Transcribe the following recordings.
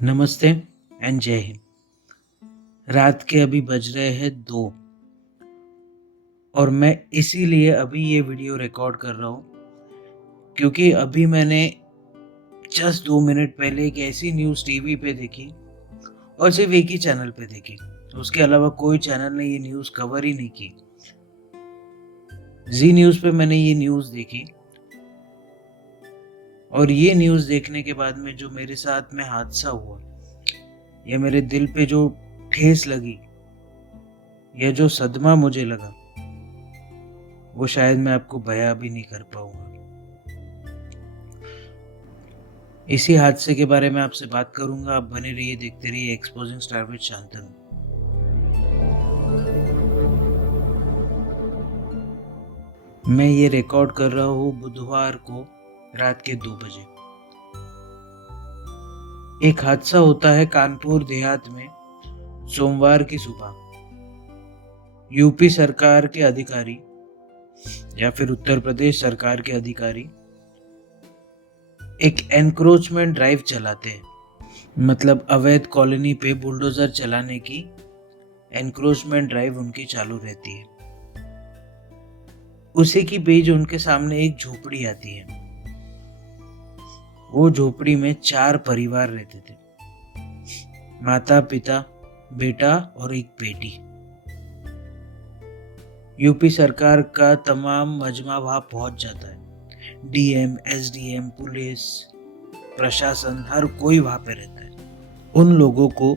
नमस्ते एंड जय हिंद। रात के अभी बज रहे हैं 2 और मैं इसीलिए अभी ये वीडियो रिकॉर्ड कर रहा हूँ क्योंकि अभी मैंने जस्ट 2 मिनट पहले एक ऐसी न्यूज़ टीवी पे देखी और सिर्फ एक ही चैनल पे देखी। उसके अलावा कोई चैनल ने ये न्यूज़ कवर ही नहीं की। जी न्यूज़ पे मैंने ये न्यूज़ देखी और ये न्यूज़ देखने के बाद में जो मेरे साथ में हादसा हुआ या मेरे दिल पे जो ठेस लगी या जो सदमा मुझे लगा वो शायद मैं आपको बयां भी नहीं कर पाऊंगा। इसी हादसे के बारे में आपसे बात करूंगा। आप बने रहिए, देखते रहिए एक्सपोजिंग स्टार विद शांतनु। मैं ये रिकॉर्ड कर रहा हूँ बुधवार को रात के 2 बजे। एक हादसा होता है कानपुर देहात में सोमवार की सुबह। यूपी सरकार के अधिकारी या फिर उत्तर प्रदेश सरकार के अधिकारी एक एनक्रोचमेंट ड्राइव चलाते हैं। मतलब अवैध कॉलोनी पे बुलडोजर चलाने की एनक्रोचमेंट ड्राइव उनकी चालू रहती है। उसी की बीच उनके सामने एक झोपड़ी आती है। वो झोपड़ी में 4 परिवार रहते थे, माता पिता, बेटा और एक बेटी। यूपी सरकार का तमाम मजमा वहां पहुंच जाता है। डीएम, एसडीएम, पुलिस प्रशासन, हर कोई वहां पे रहता है। उन लोगों को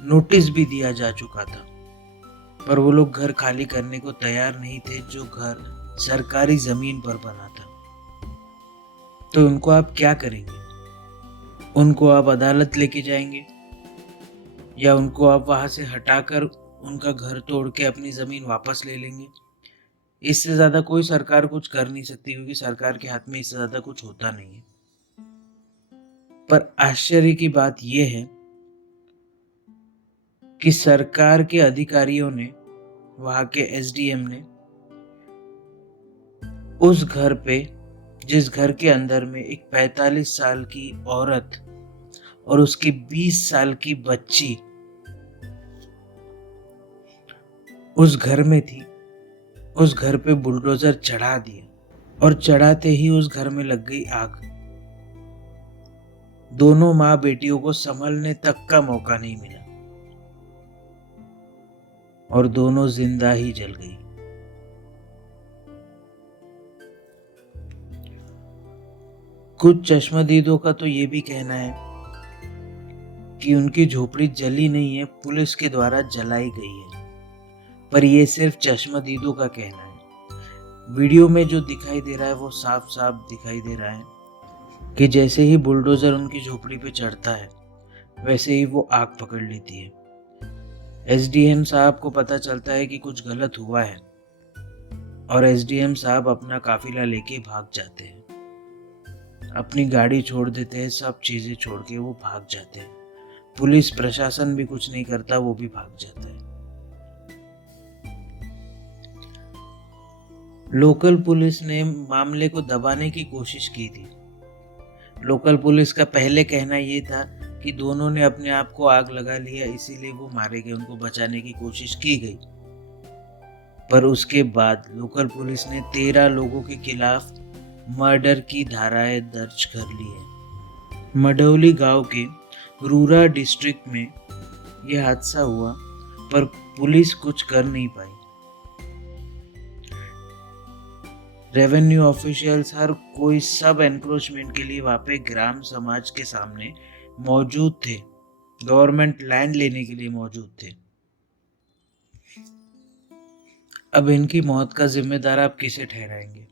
नोटिस भी दिया जा चुका था, पर वो लोग घर खाली करने को तैयार नहीं थे जो घर सरकारी जमीन पर बना था। तो उनको आप क्या करेंगे? उनको आप अदालत लेके जाएंगे या उनको आप वहां से हटाकर उनका घर तोड़ के अपनी जमीन वापस ले लेंगे? इससे ज्यादा कोई सरकार कुछ कर नहीं सकती क्योंकि सरकार के हाथ में इससे ज्यादा कुछ होता नहीं है। पर आश्चर्य की बात यह है कि सरकार के अधिकारियों ने, वहां के एसडीएम ने उस घर पे, जिस घर के अंदर में एक 45 साल की औरत और उसकी 20 साल की बच्ची उस घर में थी, उस घर पे बुलडोजर चढ़ा दिया और चढ़ाते ही उस घर में लग गई आग। दोनों माँ बेटियों को संभलने तक का मौका नहीं मिला और दोनों जिंदा ही जल गई। कुछ चश्मदीदों का तो ये भी कहना है कि उनकी झोपड़ी जली नहीं है, पुलिस के द्वारा जलाई गई है। पर ये सिर्फ चश्मदीदों का कहना है। वीडियो में जो दिखाई दे रहा है वो साफ साफ दिखाई दे रहा है कि जैसे ही बुलडोजर उनकी झोपड़ी पे चढ़ता है वैसे ही वो आग पकड़ लेती है। एसडीएम साहब को पता चलता है कि कुछ गलत हुआ है और एसडीएम साहब अपना काफिला लेके भाग जाते हैं। अपनी गाड़ी छोड़ देते हैं, सब चीजें छोड़ के वो भाग जाते हैं। पुलिस प्रशासन भी कुछ नहीं करता, वो भी भाग जाता है। लोकल पुलिस ने मामले को दबाने की कोशिश की थी। लोकल पुलिस का पहले कहना ये था कि दोनों ने अपने आप को आग लगा लिया, इसीलिए वो मारे गए, उनको बचाने की कोशिश की गई। पर उसके बाद लोकल पुलिस ने 13 लोगों के खिलाफ मर्डर की धाराएं दर्ज कर ली है। मडौली गांव के रूरा डिस्ट्रिक्ट में यह हादसा हुआ, पर पुलिस कुछ कर नहीं पाई। रेवेन्यू ऑफिशियल्स, हर कोई सब एनक्रोचमेंट के लिए वहां पे ग्राम समाज के सामने मौजूद थे, गवर्नमेंट लैंड लेने के लिए मौजूद थे। अब इनकी मौत का जिम्मेदार आप किसे ठहराएंगे?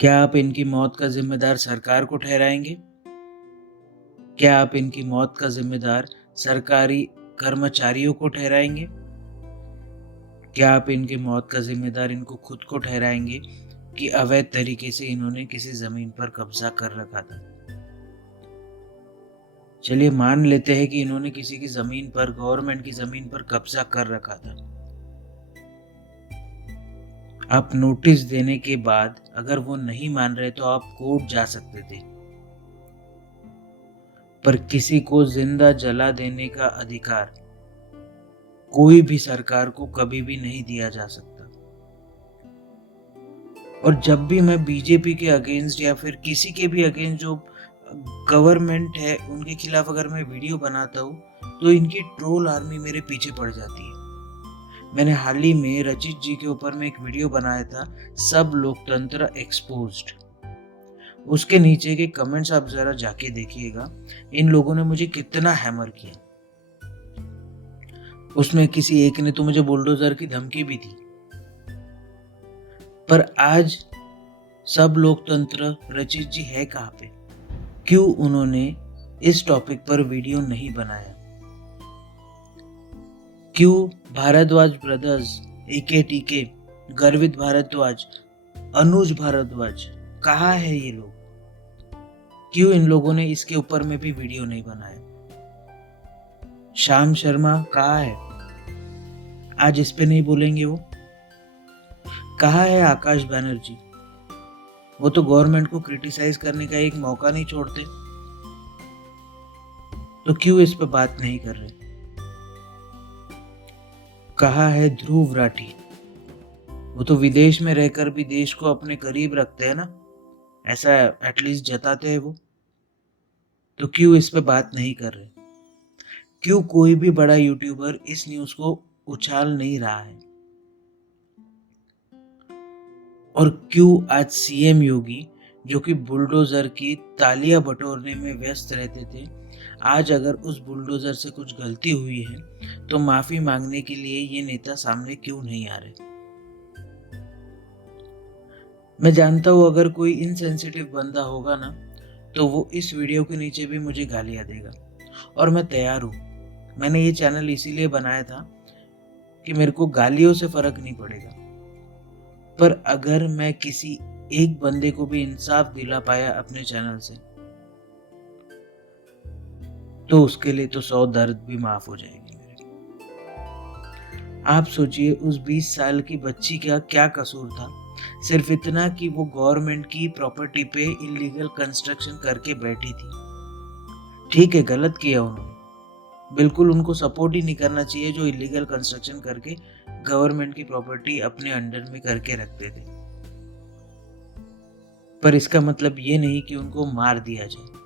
क्या आप इनकी मौत का जिम्मेदार सरकार को ठहराएंगे? क्या आप इनकी मौत का जिम्मेदार सरकारी कर्मचारियों को ठहराएंगे? क्या आप इनकी मौत का जिम्मेदार इनको खुद को ठहराएंगे कि अवैध तरीके से इन्होंने किसी जमीन पर कब्जा कर रखा था? चलिए मान लेते हैं कि इन्होंने किसी की जमीन पर, गवर्नमेंट की जमीन पर कब्जा कर रखा था। आप नोटिस देने के बाद अगर वो नहीं मान रहे तो आप कोर्ट जा सकते थे। पर किसी को जिंदा जला देने का अधिकार कोई भी सरकार को कभी भी नहीं दिया जा सकता। और जब भी मैं बीजेपी के अगेंस्ट या फिर किसी के भी अगेंस्ट जो गवर्नमेंट है उनके खिलाफ अगर मैं वीडियो बनाता हूँ तो इनकी ट्रोल आर्मी मेरे पीछे पड़ जाती है। मैंने हाल ही में रचित जी के ऊपर में एक वीडियो बनाया था, सब लोकतंत्र एक्सपोज्ड। उसके नीचे के कमेंट्स आप जरा जाके देखिएगा, इन लोगों ने मुझे कितना हैमर किया। उसमें किसी एक ने तो मुझे बुलडोजर की धमकी भी दी। पर आज सब लोकतंत्र रचित जी है कहाँ पे? क्यों उन्होंने इस टॉपिक पर वीडियो नहीं बनाया? क्यों भारद्वाज ब्रदर्स, AKTK, गर्वित भारद्वाज, अनुज भारद्वाज, कहाँ है ये लोग? क्यों इन लोगों ने इसके ऊपर में भी वीडियो नहीं बनाया? श्याम शर्मा कहाँ है? आज इस पे नहीं बोलेंगे वो? कहाँ है आकाश बैनर्जी? वो तो गवर्नमेंट को क्रिटिसाइज करने का एक मौका नहीं छोड़ते, तो क्यों इस पे बात नहीं कर रहे? कहाँ है ध्रुव राठी? वो तो विदेश में रहकर भी देश को अपने करीब रखते हैं ना, ऐसा एटलीस्ट जताते हैं वो, तो क्यों इस पे बात नहीं कर रहे? क्यों कोई भी बड़ा यूट्यूबर इस न्यूज को उछाल नहीं रहा है? और क्यों आज CM योगी, जो कि बुलडोजर की तालियां बटोरने में व्यस्त रहते थे, आज अगर उस बुलडोजर से कुछ गलती हुई है तो माफी मांगने के लिए ये नेता सामने क्यों नहीं आ रहे? मैं जानता हूं अगर कोई इनसेंसिटिव बंदा होगा ना तो वो इस वीडियो के नीचे भी मुझे गालियां देगा, और मैं तैयार हूं। मैंने ये चैनल इसीलिए बनाया था कि मेरे को गालियों से फर्क नहीं पड़ेगा, पर अगर मैं किसी एक बंदे को भी इंसाफ दिला पाया अपने चैनल से तो उसके लिए तो 100 दर्द भी माफ हो जाएगी मेरे। आप सोचिए उस 20 साल की बच्ची का क्या कसूर था? सिर्फ इतना कि वो गवर्नमेंट की प्रॉपर्टी पे इलीगल कंस्ट्रक्शन करके बैठी थी। ठीक है, गलत किया उन्होंने, बिल्कुल उनको सपोर्ट ही नहीं करना चाहिए जो इलीगल कंस्ट्रक्शन करके गवर्नमेंट की प्रॉपर्टी अपने अंडर में करके रखते थे। पर इसका मतलब ये नहीं कि उनको मार दिया जाए।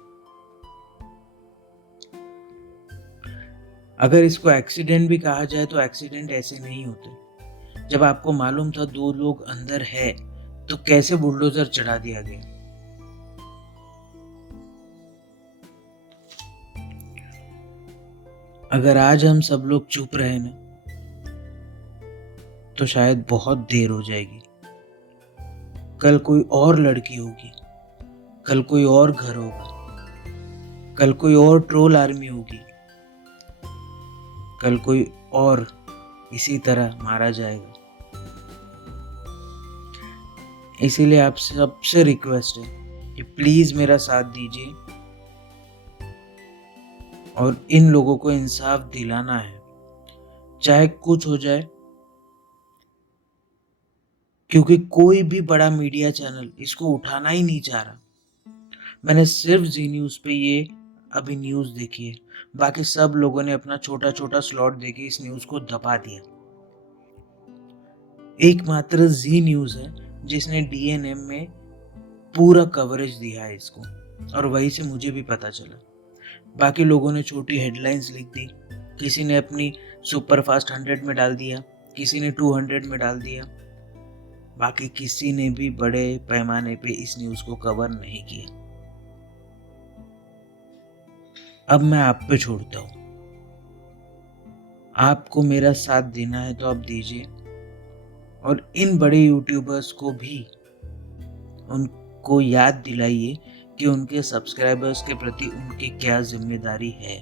अगर इसको एक्सीडेंट भी कहा जाए तो एक्सीडेंट ऐसे नहीं होते। जब आपको मालूम था 2 लोग अंदर है तो कैसे बुलडोजर चढ़ा दिया गया? अगर आज हम सब लोग चुप रहे ना तो शायद बहुत देर हो जाएगी। कल कोई और लड़की होगी, कल कोई और घर होगा, कल कोई और ट्रोल आर्मी होगी, कल कोई और इसी तरह मारा जाएगा। इसीलिए आप सबसे रिक्वेस्ट है कि प्लीज मेरा साथ दीजिए और इन लोगों को इंसाफ दिलाना है, चाहे कुछ हो जाए, क्योंकि कोई भी बड़ा मीडिया चैनल इसको उठाना ही नहीं चाह रहा। मैंने सिर्फ जी न्यूज पे ये अभी न्यूज देखी है, बाकी सब लोगों ने अपना छोटा छोटा स्लॉट देके इस न्यूज को दबा दिया। एकमात्र जी न्यूज है जिसने DNM में पूरा कवरेज दिया है इसको, और वहीं से मुझे भी पता चला। बाकी लोगों ने छोटी हेडलाइंस लिख दी, किसी ने अपनी सुपरफास्ट 100 में डाल दिया, किसी ने 200 में डाल दिया, बाकी किसी ने भी बड़े पैमाने पे इस न्यूज को कवर नहीं किया। अब मैं आप पे छोड़ता हूँ, आपको मेरा साथ देना है तो आप दीजिए, और इन बड़े यूट्यूबर्स को भी उनको याद दिलाइए कि उनके सब्सक्राइबर्स के प्रति उनकी क्या जिम्मेदारी है।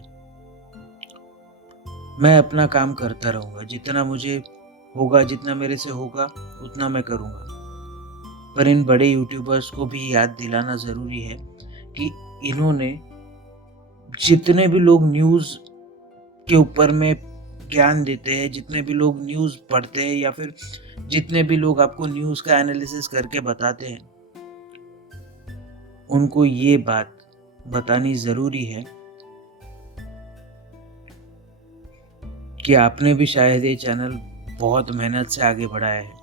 मैं अपना काम करता रहूंगा, जितना मुझे होगा, जितना मेरे से होगा उतना मैं करूंगा, पर इन बड़े यूट्यूबर्स को भी याद दिलाना जरूरी है कि इन्होंने, जितने भी लोग न्यूज़ के ऊपर में ज्ञान देते हैं, जितने भी लोग न्यूज़ पढ़ते हैं, या फिर जितने भी लोग आपको न्यूज़ का एनालिसिस करके बताते हैं, उनको ये बात बतानी ज़रूरी है कि आपने भी शायद ये चैनल बहुत मेहनत से आगे बढ़ाया है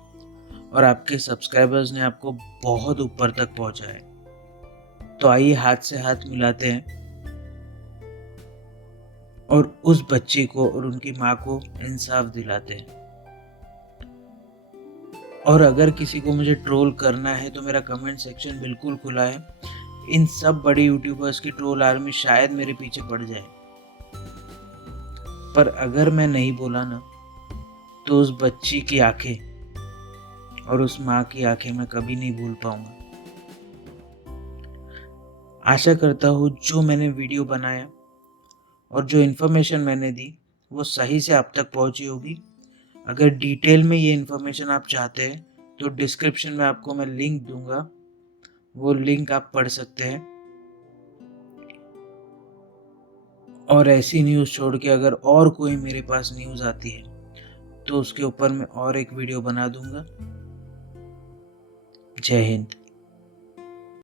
और आपके सब्सक्राइबर्स ने आपको बहुत ऊपर तक पहुंचाया है। तो आइए हाथ से हाथ मिलाते हैं और उस बच्ची को और उनकी माँ को इंसाफ दिलाते हैं। और अगर किसी को मुझे ट्रोल करना है तो मेरा कमेंट सेक्शन बिल्कुल खुला है। इन सब बड़ी यूट्यूबर्स की ट्रोल आर्मी शायद मेरे पीछे पड़ जाए, पर अगर मैं नहीं बोला ना तो उस बच्ची की आंखें और उस माँ की आंखें मैं कभी नहीं भूल पाऊंगा। आशा करता हूँ जो मैंने वीडियो बनाया और जो इन्फॉर्मेशन मैंने दी वो सही से आप तक पहुंची होगी। अगर डिटेल में ये इन्फॉर्मेशन आप चाहते हैं तो डिस्क्रिप्शन में आपको मैं लिंक दूंगा, वो लिंक आप पढ़ सकते हैं। और ऐसी न्यूज़ छोड़ के अगर और कोई मेरे पास न्यूज़ आती है तो उसके ऊपर मैं और एक वीडियो बना दूंगा। जय हिंद।